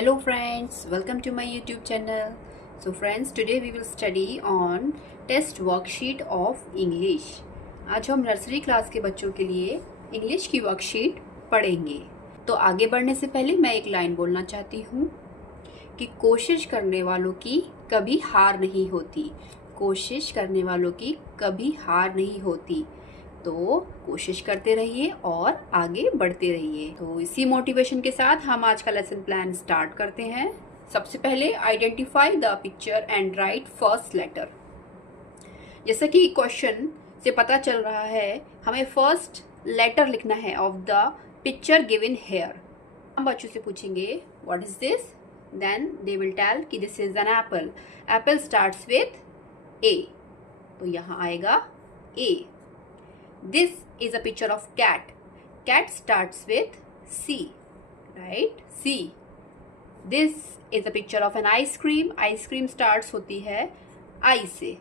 Hello friends, welcome to my YouTube channel. So friends, today we will study on test worksheet of English. आज हम nursery class के बच्चों के लिए English की वर्कशीट पढ़ेंगे। तो आगे बढ़ने से पहले मैं एक लाइन बोलना चाहती हूँ कि कोशिश करने वालों की कभी हार नहीं होती। कोशिश करने वालों की कभी हार नहीं होती। तो कोशिश करते रहिए और आगे बढ़ते रहिए। तो इसी मोटिवेशन के साथ हम आज का लेसन प्लान स्टार्ट करते हैं। सबसे पहले identify the picture and write first letter. जैसा कि क्वेश्चन से पता चल रहा है, हमें फर्स्ट लेटर लिखना है of the picture given here. हम बच्चों से पूछेंगे what is this, then they will tell कि this is an apple. Apple starts with A, तो यहाँ आएगा ए। This is a picture of cat. Cat starts with C, right? C. This is a picture of an ice cream. Ice cream starts होती है I से.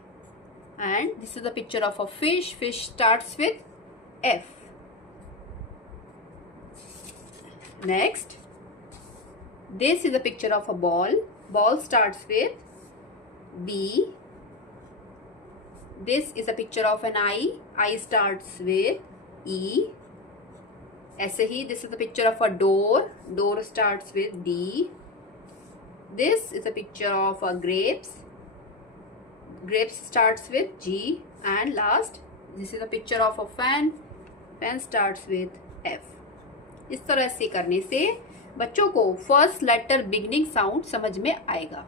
And this is a picture of a fish. Fish starts with F. Next, this is a picture of a ball. Ball starts with B. This is a picture of an eye. Eye starts with E. ऐसे ही this is a picture of a door. Door starts with D. This is a picture of a grapes. Grapes starts with G. And last, this is a picture of a fan. Fan starts with F. इस तरह से करने से बच्चों को first letter beginning sound समझ में आएगा।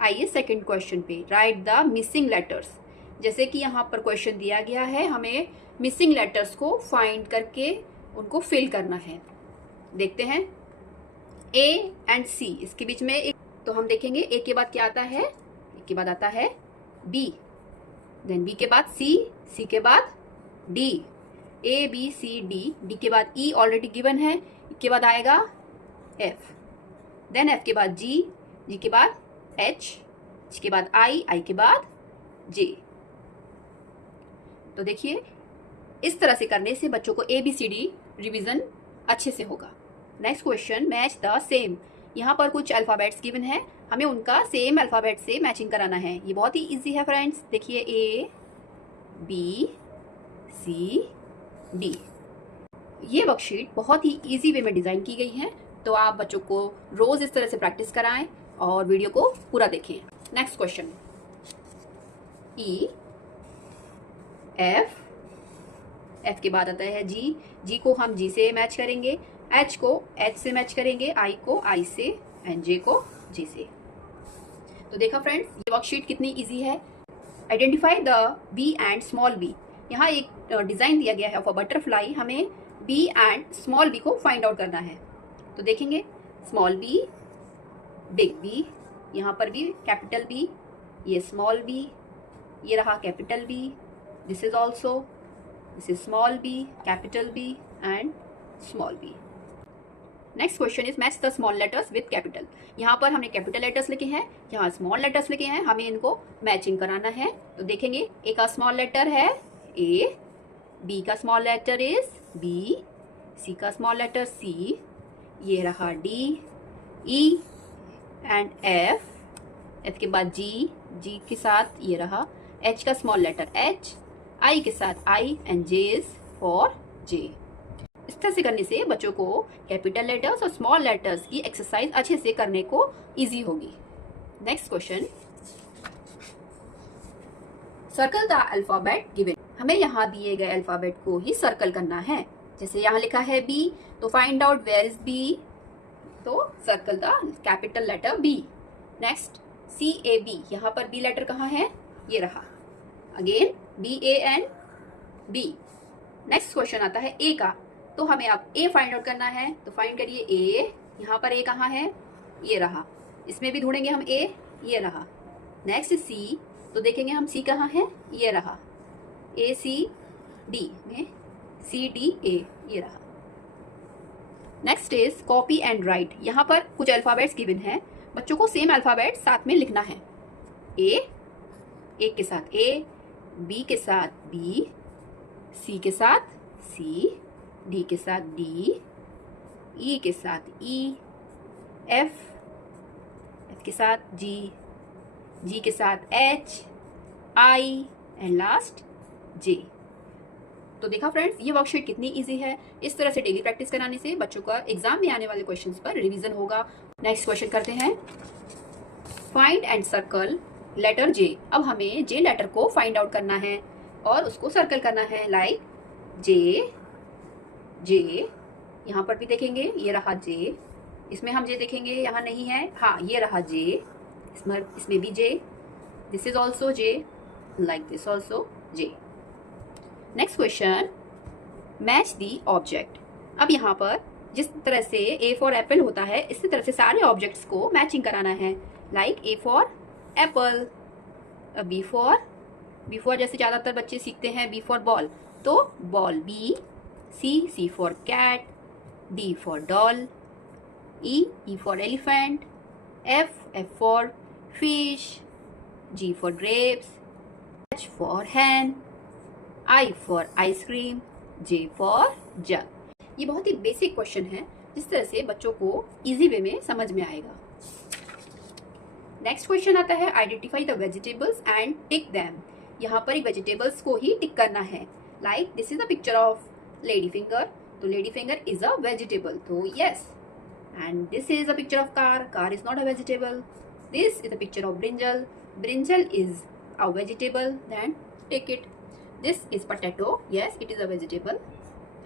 आइए सेकंड क्वेश्चन पे, राइट द मिसिंग लेटर्स। जैसे कि यहाँ पर क्वेश्चन दिया गया है, हमें मिसिंग लेटर्स को फाइंड करके उनको फिल करना है। देखते हैं ए एंड सी, इसके बीच में एक, तो हम देखेंगे ए के बाद क्या आता है। ए के बाद आता है बी, देन बी के बाद सी, सी के बाद D, A B C D, D के बाद ई ऑलरेडी गिवन है, ई के बाद आएगा एफ, देन एफ के बाद जी, जी के बाद एच, एच के बाद आई, आई के बाद जे। तो देखिए इस तरह से करने से बच्चों को ABCD रिवीजन अच्छे से होगा। Next question, match the same. यहाँ पर कुछ अल्फ़ाबेट्स गिवन है, हमें उनका सेम अल्फ़ाबेट से मैचिंग कराना है। ये बहुत ही इजी है फ्रेंड्स। देखिए A B C D, ये वर्कशीट बहुत ही इजी वे में डिज़ाइन की गई है। तो आप बच्चों को रोज़ इस तरह से प्रैक्टिस कराएं और वीडियो को पूरा देखें। Next question, E F, F के बाद आता है जी, जी को हम जी से मैच करेंगे, एच को एच से मैच करेंगे, आई को आई से, एंड जे को जे से। तो देखा फ्रेंड्स, ये वर्कशीट कितनी इजी है। Identify the B and small B. यहाँ एक डिजाइन दिया गया है ऑफ अ बटरफ्लाई, हमें बी एंड स्मॉल बी को फाइंड आउट करना है। तो देखेंगे स्मॉल बी, बिग बी, यहाँ पर भी कैपिटल बी, ये स्मॉल बी, ये रहा capital B, this is also, this is small b, capital B and small b. Next question is match the small letters with capital. यहाँ पर हमने capital letters लिखे हैं, यहाँ स्मॉल लेटर्स लिखे हैं, हमें इनको मैचिंग कराना है। तो देखेंगे ए का स्मॉल लेटर है ए, बी का स्मॉल लेटर इज बी, सी का स्मॉल लेटर सी, ये रहा D, E and F, F के बाद जी, जी के साथ ये रहा एच का स्मॉल लेटर एच, आई के साथ आई, एंड जे इज फॉर जे। इस तरह से करने से बच्चों को कैपिटल लेटर्स और स्मॉल लेटर्स की एक्सरसाइज अच्छे से करने को इजी होगी। Next question, circle the alphabet given. हमें यहाँ दिए गए अल्फाबेट को ही सर्कल करना है। जैसे यहाँ लिखा है बी, तो find out where is B, तो circle the capital letter B. Next CAB, यहाँ पर बी लेटर कहाँ है, ये रहा, again BAN B। Next question आता है ए का, तो हमें अब ए फाइंड आउट करना है। तो फाइंड करिए ए, यहाँ पर ए कहाँ है, ये रहा, इसमें भी ढूंढेंगे हम ए, ये रहा। नेक्स्ट सी, तो देखेंगे हम सी कहाँ है, ये रहा, ACD में CDA, ये रहा। Next is copy and right. यहाँ पर कुछ अल्फाबेट्स गिवन है, बच्चों को सेम अल्फाबेट साथ में लिखना है। ए के साथ ए, बी के साथ बी, सी के साथ सी, डी के साथ डी, ई के साथ ई, एफ, एफ के साथ जी, जी के साथ एच, आई एंड लास्ट जे। तो देखा फ्रेंड्स, ये वर्कशीट कितनी इजी है। इस तरह से डेली प्रैक्टिस कराने से बच्चों का एग्जाम में आने वाले क्वेश्चंस पर रिवीजन होगा। नेक्स्ट क्वेश्चन करते हैं। फाइंड एंड सर्कल लेटर जे। अब हमें जे लेटर को फाइंड आउट करना है और उसको सर्कल करना है। लाइक जे, जे यहाँ पर भी देखेंगे, ये रहा जे, इसमें हम जे देखेंगे, यहाँ नहीं है, हाँ ये रहा जे, इसमें भी J, this is also J, like this also J. Next question, match the object. अब यहाँ पर जिस तरह से ए फॉर एप्पल होता है, इसी तरह से सारे ऑब्जेक्ट्स को मैचिंग कराना है। Like A for apple, B for जैसे ज़्यादातर बच्चे सीखते हैं बी फॉर बॉल, तो ball B, C for cat, D for doll, E for elephant, F for fish, G for grapes, H for hen, I for ice cream, J for jug. ये बहुत ही basic question है, जिस तरह से बच्चों को easy way में समझ में आएगा। नेक्स्ट क्वेश्चन आता है, identify the vegetables and tick them. यहाँ पर वेजिटेबल्स को ही टिक करना है। Like this is a picture of lady finger, तो lady finger is a vegetable, तो yes. And this is a picture of car, car is not a vegetable. This is a picture of brinjal, brinjal is a vegetable, then tick it. This is potato, yes it is a vegetable,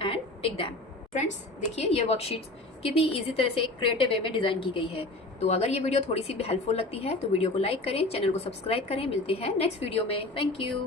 and tick them. Friends देखिए, ये worksheets कितनी easy तरह से creative way में design की गई है। तो अगर ये वीडियो थोड़ी सी भी हेल्पफुल लगती है तो वीडियो को लाइक करें, चैनल को सब्सक्राइब करें। मिलते हैं नेक्स्ट वीडियो में। Thank you.